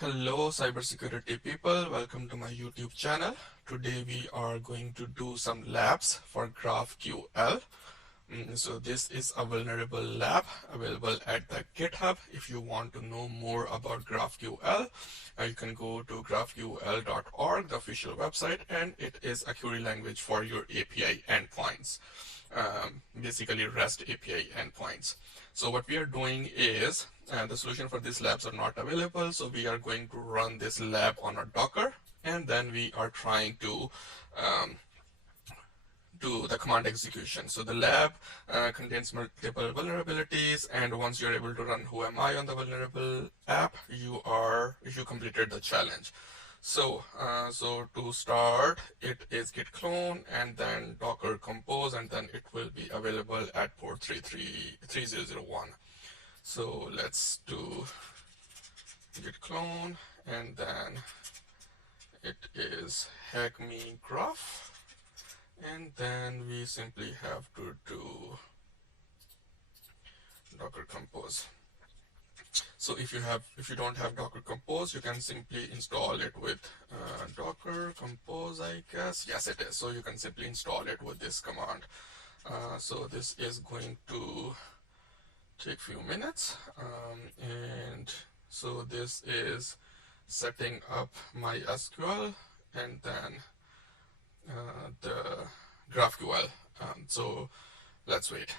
Hello cybersecurity people, welcome to my YouTube channel. Today we are going to do some labs for GraphQL. So this is a vulnerable lab available at the GitHub. If you want to know more about GraphQL, you can go to graphql.org, the official website, and it is a query language for your API endpoints, basically REST API endpoints. So what we are doing is, the solution for these labs are not available, so we are going to run this lab on a Docker, and then we are trying to do the command execution. So the lab contains multiple vulnerabilities, and once you're able to run whoami on the vulnerable app, you completed the challenge. So to start, it is git clone and then docker compose, and then it will be available at port 3001. So let's do git clone, and then it is Hackmegraph, and then we simply have to do docker compose. So if you don't have docker compose, you can simply install it with docker compose, I guess. Yes, it is. So you can simply install it with this command. So this is going to take a few minutes, and so this is setting up my SQL and then the GraphQL. So let's wait.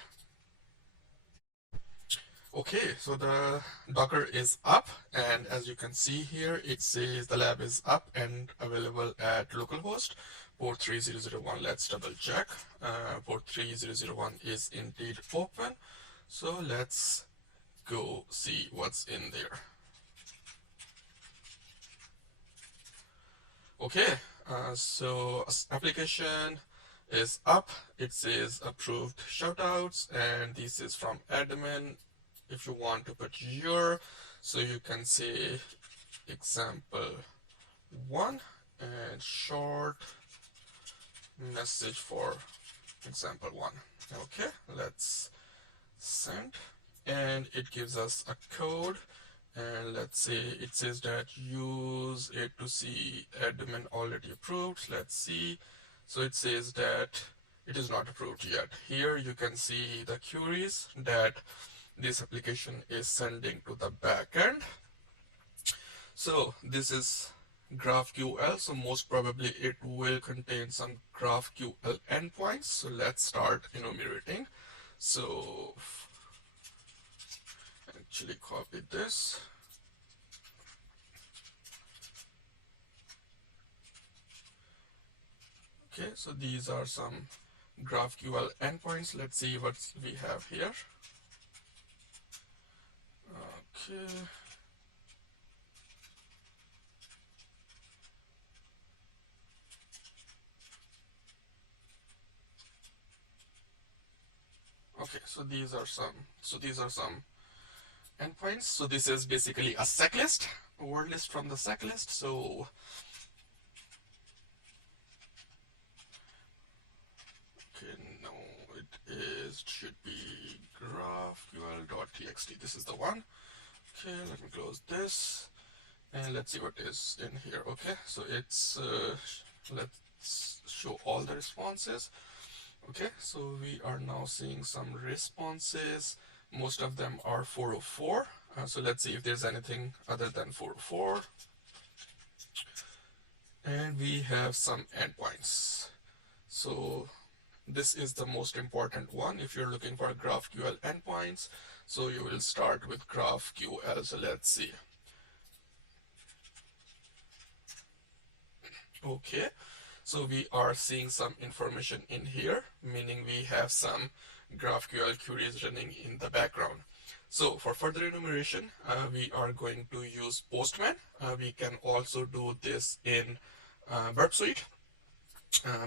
Okay, so the Docker is up, and as you can see here, it says the lab is up and available at localhost port 3001. Let's double check. Port 3001 is indeed open. So let's go see what's in there. Okay, so application is up. It says approved shoutouts, and this is from admin. If you want to put your, so you can say example 1 and short message for example 1. Okay, let's send, and it gives us a code, and let's say it says that use it to see admin already approved. Let's see. So it says that it is not approved yet. Here you can see the queries that this application is sending to the backend. So this is GraphQL, so most probably it will contain some GraphQL endpoints. So let's start enumerating. So actually copy this. Okay, so these are some GraphQL endpoints. Let's see what we have here. Okay. Okay, so these are some endpoints. So this is basically a sec list, a word list from the sec list. So okay, no, should be graphql.txt. This is the one. Okay, let me close this, and let's see what is in here. Okay, so it's let's show all the responses. Okay, so we are now seeing some responses. Most of them are 404. So let's see if there's anything other than 404. And we have some endpoints. So this is the most important one if you're looking for GraphQL endpoints. So you will start with GraphQL. So let's see. Okay, so we are seeing some information in here, meaning we have some GraphQL queries running in the background. So for further enumeration, we are going to use Postman. We can also do this in Burp Suite,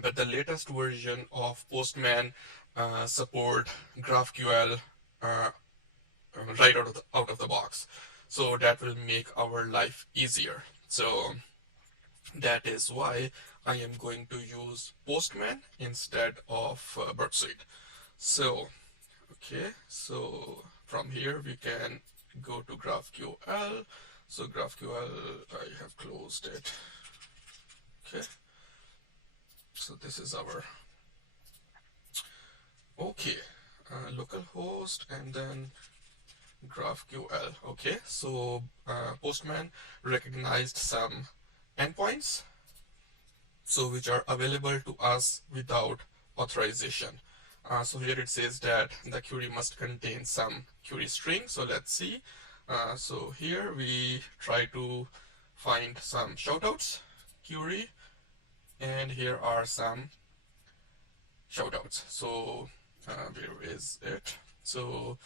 but the latest version of Postman support GraphQL right out of the box. So that will make our life easier. So that is why I am going to use Postman instead of Burp Suite. So, okay, so from here we can go to GraphQL. So GraphQL, I have closed it. Okay, so this is our localhost and then GraphQL. Okay, so Postman recognized some endpoints, so which are available to us without authorization. So here it says that the query must contain some query string. So let's see. So here we try to find some shoutouts query, and here are some shoutouts. So where is it? So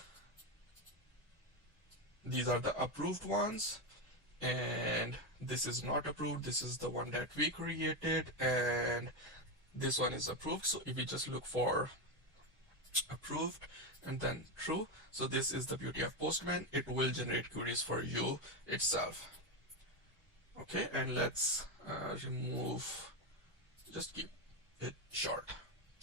these are the approved ones, and this is not approved. This is the one that we created, and this one is approved. So if we just look for approved and then true, so this is the beauty of Postman. It will generate queries for you itself. Okay, and let's remove, just keep it short.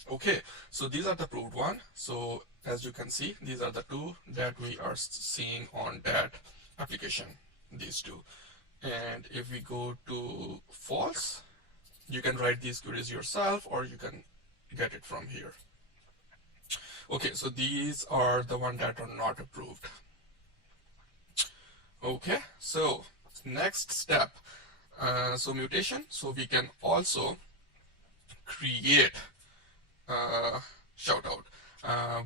Okay, so these are the approved one. So as you can see, these are the two that we are seeing on that application, these two. And if we go to false, you can write these queries yourself, or you can get it from here. Okay, so these are the ones that are not approved. Okay, so next step, so mutation. So we can also create a shoutout.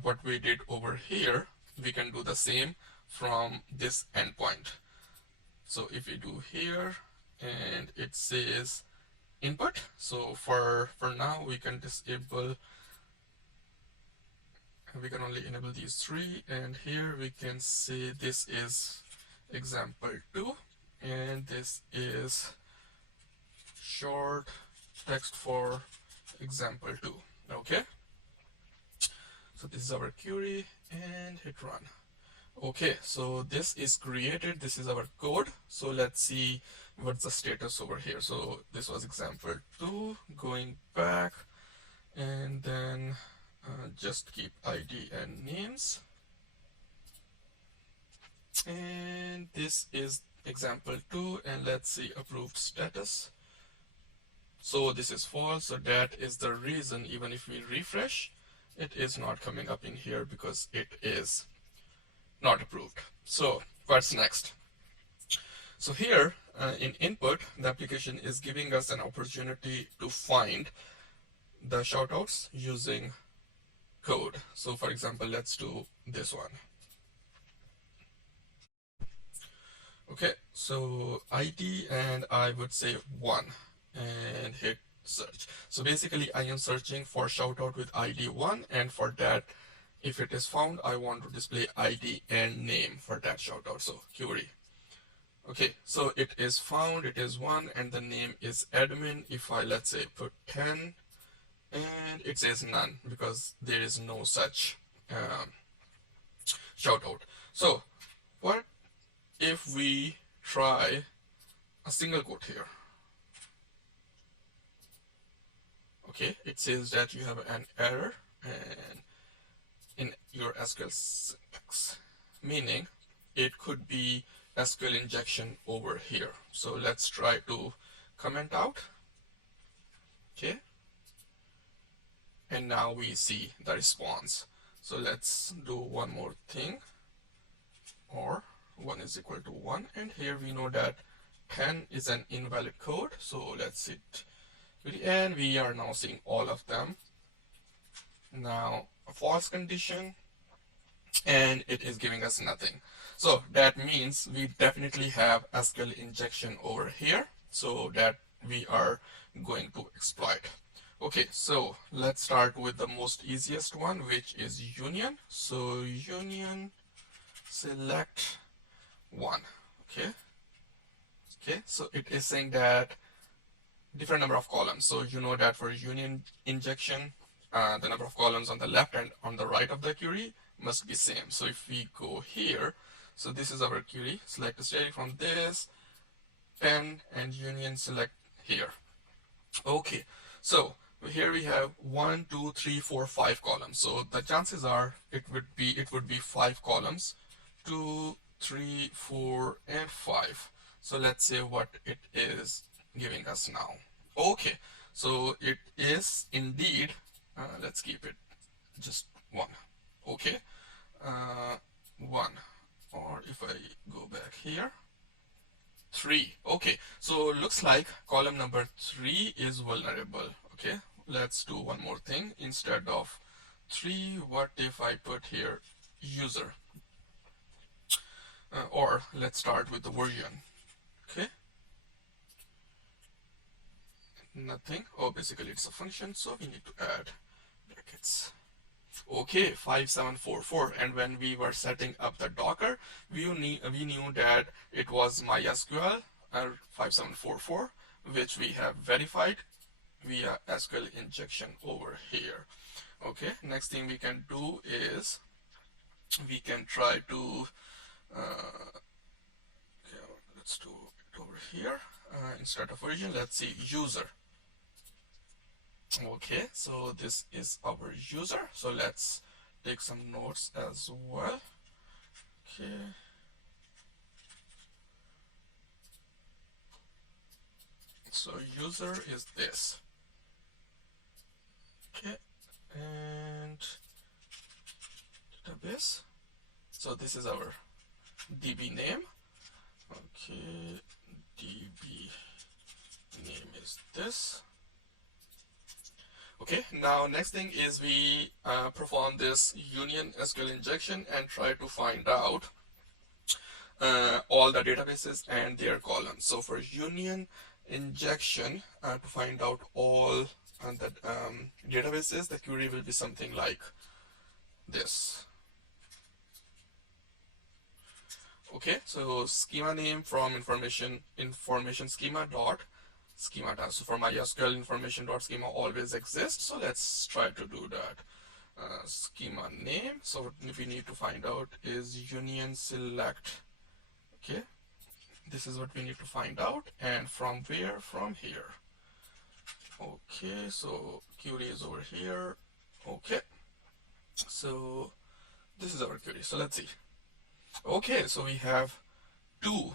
What we did over here, we can do the same from this endpoint. So if we do here, and it says input, so for now we can disable, we can only enable these three, and here we can say this is example 2 and this is short text for example 2. Okay, so this is our query and hit run. Okay, so this is created, this is our code. So let's see what's the status over here. So this was example 2, going back, and then just keep ID and names. And this is example 2, and let's see approved status. So this is false, so that is the reason even if we refresh, it is not coming up in here because it is not approved. So what's next? So here in input, the application is giving us an opportunity to find the shoutouts using code. So for example, let's do this one. Okay, so ID, and I would say 1 and hit search. So basically I am searching for shoutout with ID 1, and for that, if it is found, I want to display ID and name for that shoutout. So query. Okay, so it is found, it is 1, and the name is admin. If I, let's say, put 10, and it says none because there is no such shoutout. So what if we try a single quote here? Okay, it says that you have an error and in your SQL syntax, meaning it could be SQL injection over here. So let's try to comment out. Okay, and now we see the response. So let's do one more thing, or 1 is equal to 1, and here we know that 10 is an invalid code. So let's hit, and we are now seeing all of them. Now a false condition, and it is giving us nothing. So that means we definitely have SQL injection over here, so that we are going to exploit. Okay, so let's start with the most easiest one, which is union. So union select 1. Okay, so it is saying that different number of columns. So you know that for union injection, the number of columns on the left and on the right of the query must be same. So if we go here, so this is our query, select a static from this 10 and union select here. Okay, so here we have 1, 2, 3, 4, 5 columns. So the chances are it would be 5 columns, 2, 3, 4, and 5. So let's see what it is giving us now. Okay, so it is indeed, let's keep it just 1. Okay, uh, 1, or if I go back here, 3. Okay, so looks like column number 3 is vulnerable. Okay, let's do one more thing. Instead of 3, what if I put here user? Or let's start with the version. Okay, nothing. Oh, basically it's a function, so we need to add brackets. Okay, 5744, and when we were setting up the Docker, we knew that it was MySQL 5744, which we have verified via SQL injection over here. Okay, next thing we can do is we can try to okay, let's do it over here. Instead of version, let's see user. Okay, so this is our user, so let's take some notes as well. Okay, so user is this. Okay, and database, so this is our DB name. Okay, DB name is this. Okay, now next thing is we perform this union SQL injection and try to find out all the databases and their columns. So for union injection, to find out all the databases, the query will be something like this. Okay, so schema name from information schema dot schema data. So for MySQL information dot schema always exists. So let's try to do that. Schema name. So what we need to find out is union select. Okay, this is what we need to find out, and from where? From here. Okay, so query is over here. Okay, so this is our query. So let's see. Okay, so we have 2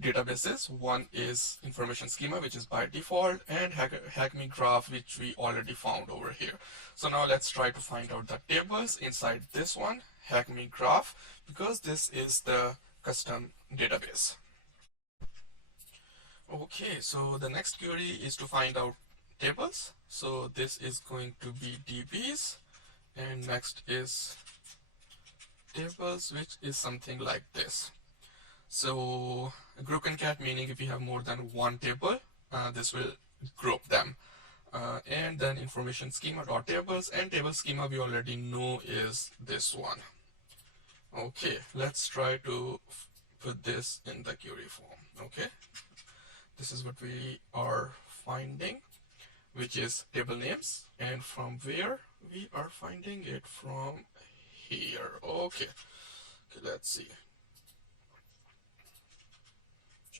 databases. One is information schema, which is by default, and Hackmegraph, which we already found over here. So now let's try to find out the tables inside this one, Hackmegraph, because this is the custom database. Okay, so the next query is to find out tables. So this is going to be DBs, and next is tables, which is something like this. So group concat, meaning if you have more than one table, this will group them. And then information schema dot tables, and table schema we already know is this one. Okay, let's try to put this in the query form. Okay, this is what we are finding, which is table names, and from where we are finding it? From here. Okay, let's see.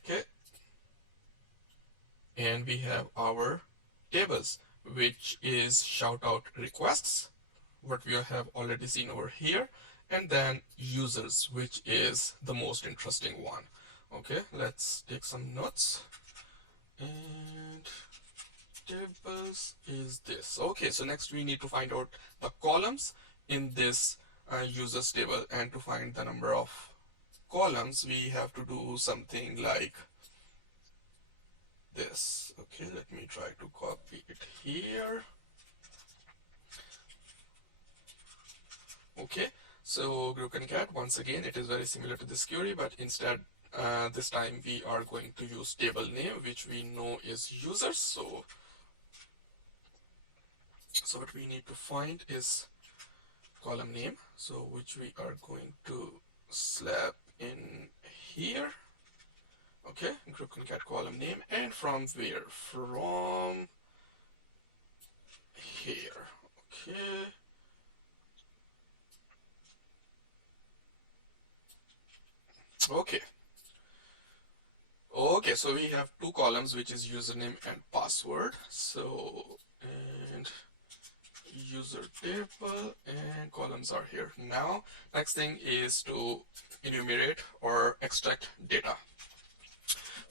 Okay, and we have our tables, which is shout out requests, what we have already seen over here, and then users, which is the most interesting one. Okay, let's take some notes. And tables is this. Okay, so next we need to find out the columns in this users table, and to find the number of columns we have to do something like this. Okay, let me try to copy it here. Okay, so group concat, once again it is very similar to this query, but instead this time we are going to use table name, which we know is users. So what we need to find is column name, so which we are going to slap in here. Okay, group concat column name, and from where? From here. Okay, okay, so we have 2 columns, which is username and password. So, and user table, and columns are here. Now next thing is to enumerate or extract data.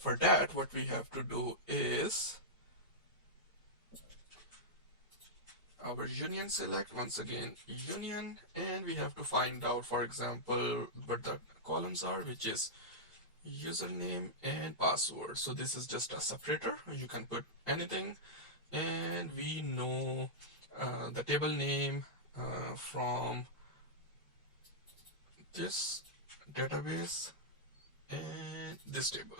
for that, what we have to do is our union select, once again union, and we have to find out, for example, what the columns are, which is username and password. So this is just a separator, you can put anything, and we know the table name from this database and this table.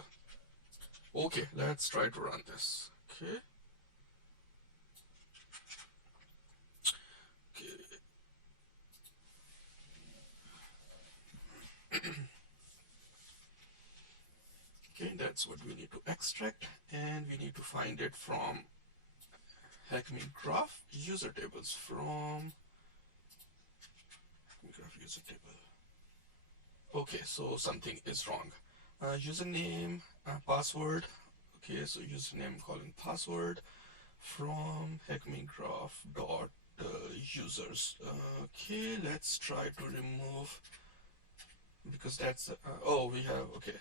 Okay, let's try to run this. Okay. Okay, that's what we need to extract, and we need to find it from Hackmegraph user tables, from Hackmegraph user table. Okay, so something is wrong. Username, password. Okay, so username colon password from Hackmegraph dot users. Okay, let's try to remove, because that's oh, we have, okay,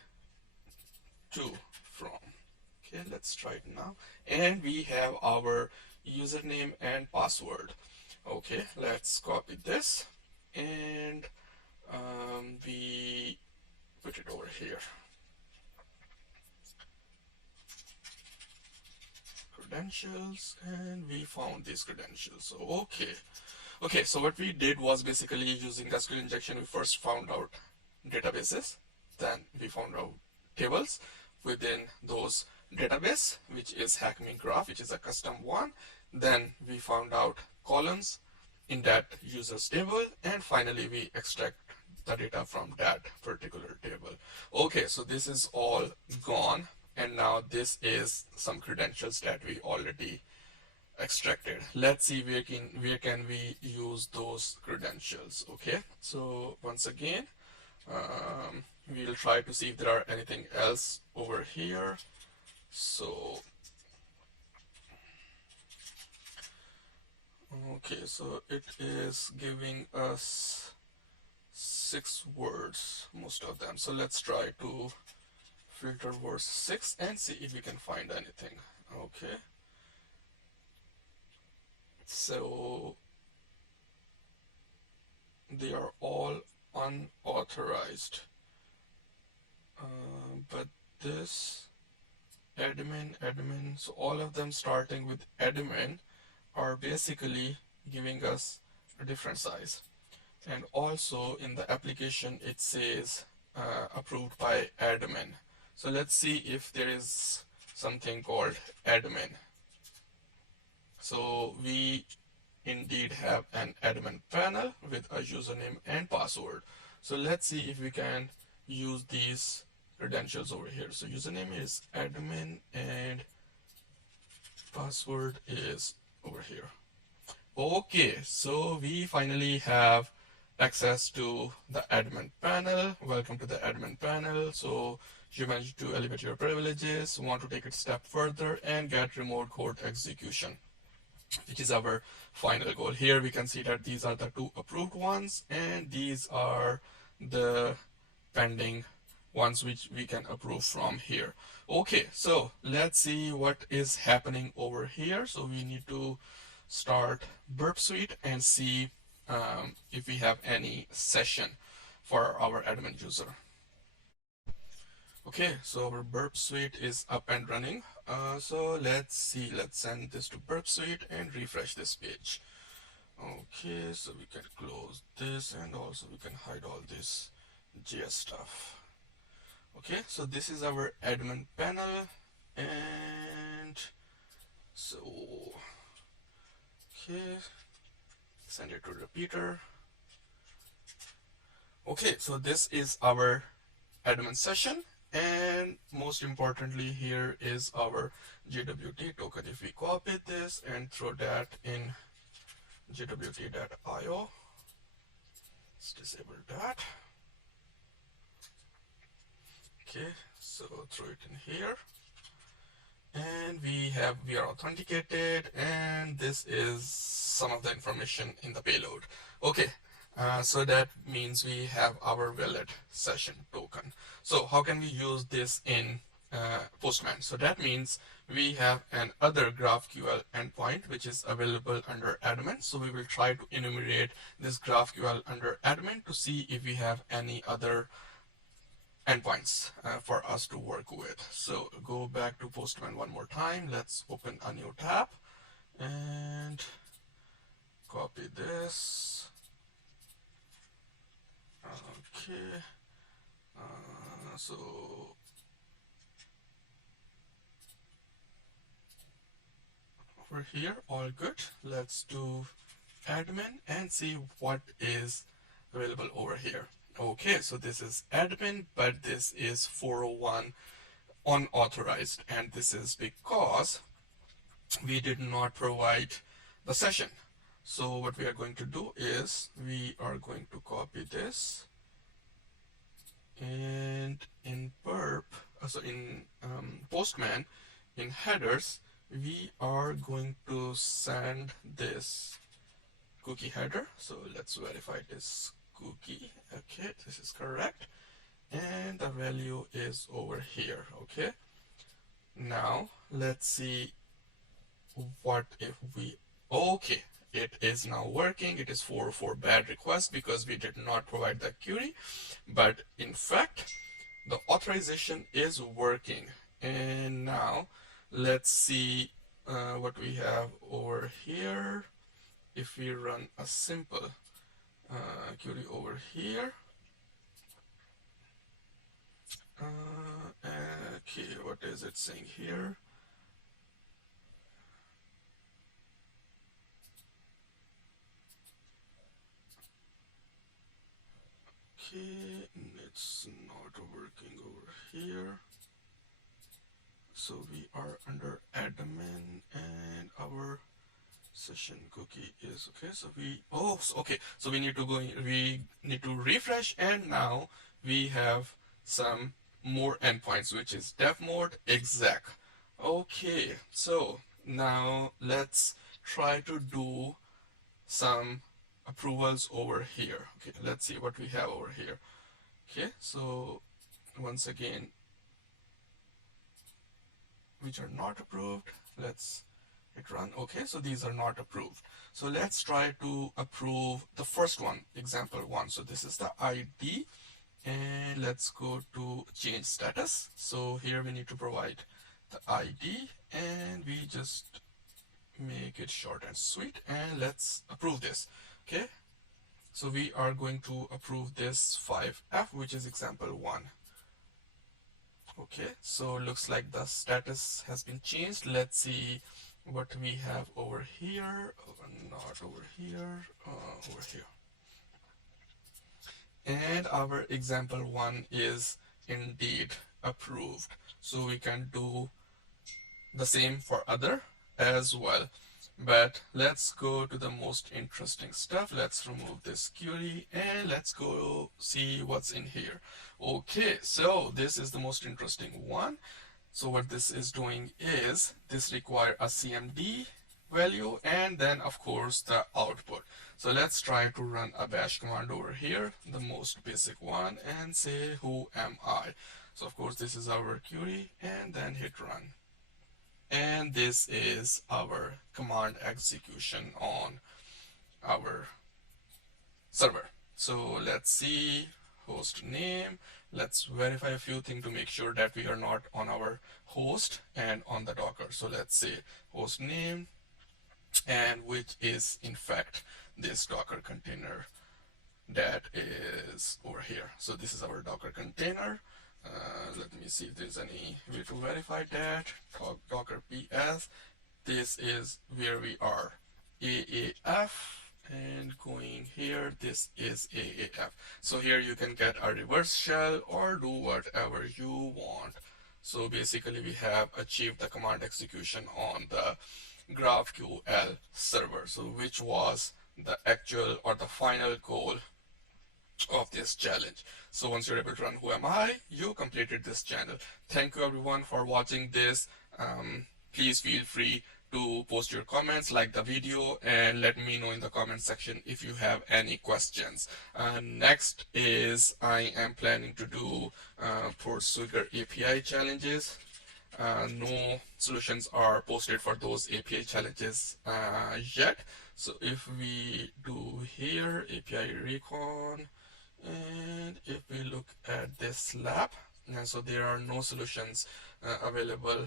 to from. Okay, let's try it now, and we have our username and password. Okay, let's copy this, and we put it over here. Credentials, and we found these credentials. So okay, so what we did was basically using SQL injection, we first found out databases, then we found out tables within those database, which is Hackmegraph, which is a custom one. Then we found out columns in that users table, and finally we extract the data from that particular table. Okay, so this is all gone, and now this is some credentials that we already extracted. Let's see where can we use those credentials. Okay, so once again, we'll try to see if there are anything else over here. So okay, so it is giving us 6 words, most of them. So let's try to filter verse 6 and see if we can find anything. Okay, so they are all unauthorized, but this admin, so all of them starting with admin are basically giving us a different size. And also in the application it says approved by admin. So let's see if there is something called admin. So we indeed have an admin panel with a username and password. So let's see if we can use these credentials over here. So username is admin and password is over here. Okay, so we finally have access to the admin panel. Welcome to the admin panel. So you managed to elevate your privileges, want to take it a step further and get remote code execution, which is our final goal. Here we can see that these are the 2 approved ones, and these are the pending ones which we can approve from here. Okay, so let's see what is happening over here. So we need to start Burp Suite and see if we have any session for our admin user. Okay, so our Burp Suite is up and running. So let's see, let's send this to Burp Suite and refresh this page. Okay, so we can close this, and also we can hide all this JS stuff. Okay, so this is our admin panel, and so okay, send it to repeater. Okay, so this is our admin session, and most importantly here is our JWT token. If we copy this and throw that in jwt.io, let's disable that. Okay, so throw it in here, and we are authenticated, and this is some of the information in the payload. Okay, so that means we have our valid session token. So how can we use this in Postman. So that means we have an other GraphQL endpoint which is available under admin. So we will try to enumerate this GraphQL under admin to see if we have any other endpoints for us to work with. So go back to Postman one more time. Let's open a new tab and copy this. Okay. So over here, all good. Let's do admin and see what is available over here. Okay, so this is admin, but this is 401 unauthorized, and this is because we did not provide the session. So what we are going to do is we are going to copy this, and in perp, so in Postman, in headers, we are going to send this cookie header. So let's verify this cookie. Okay, this is correct, and the value is over here. Okay, now let's see what if we, okay, it is now working. It is 404 bad request because we did not provide the query, but in fact the authorization is working. And now let's see what we have over here. If we run a simple query over here, okay, what is it saying here? Okay, it's not working over here. So we are under admin and our session cookie is okay. So we, oh, okay, so we need to go in, we need to refresh, and now we have some more endpoints, which is dev mode exec. Okay, so now let's try to do some approvals over here. Okay, let's see what we have over here. Okay, so once again, which are not approved, let's hit run. Okay, so these are not approved. So let's try to approve the first one, example one. So this is the ID, and let's go to change status. So here we need to provide the ID, and we just make it short and sweet, and let's approve this. Okay, so we are going to approve this 5F, which is example 1. Okay, so looks like the status has been changed. Let's see what we have over here. Not over here, over here. And our example 1 is indeed approved. So we can do the same for other as well. But let's go to the most interesting stuff. Let's remove this query and let's go see what's in here. Okay, so this is the most interesting one. So what this is doing is this require a CMD value and then of course the output. So let's try to run a bash command over here, the most basic one, and say who am I. So of course this is our query, and then hit run. And this is our command execution on our server. So let's see host name. Let's verify a few things to make sure that we are not on our host and on the Docker. So let's say host name, and which is in fact this Docker container that is over here. So this is our Docker container. Let me see if there's any way to verify that. Docker PS. This is where we are. AAF, and going here, this is AAF. So here you can get a reverse shell or do whatever you want. So basically we have achieved the command execution on the GraphQL server. So which was the actual or the final goal of this challenge. So once you're able to run Who Am I, you completed this channel. Thank you everyone for watching this. Please feel free to post your comments, like the video, and let me know in the comment section if you have any questions. Next is I am planning to do Swigger API challenges. No solutions are posted for those API challenges yet. So if we do here API recon, and if we look at this lab, so there are no solutions available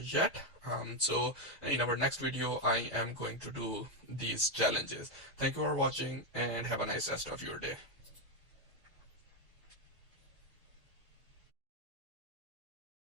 yet. So in our next video, I am going to do these challenges. Thank you for watching and have a nice rest of your day.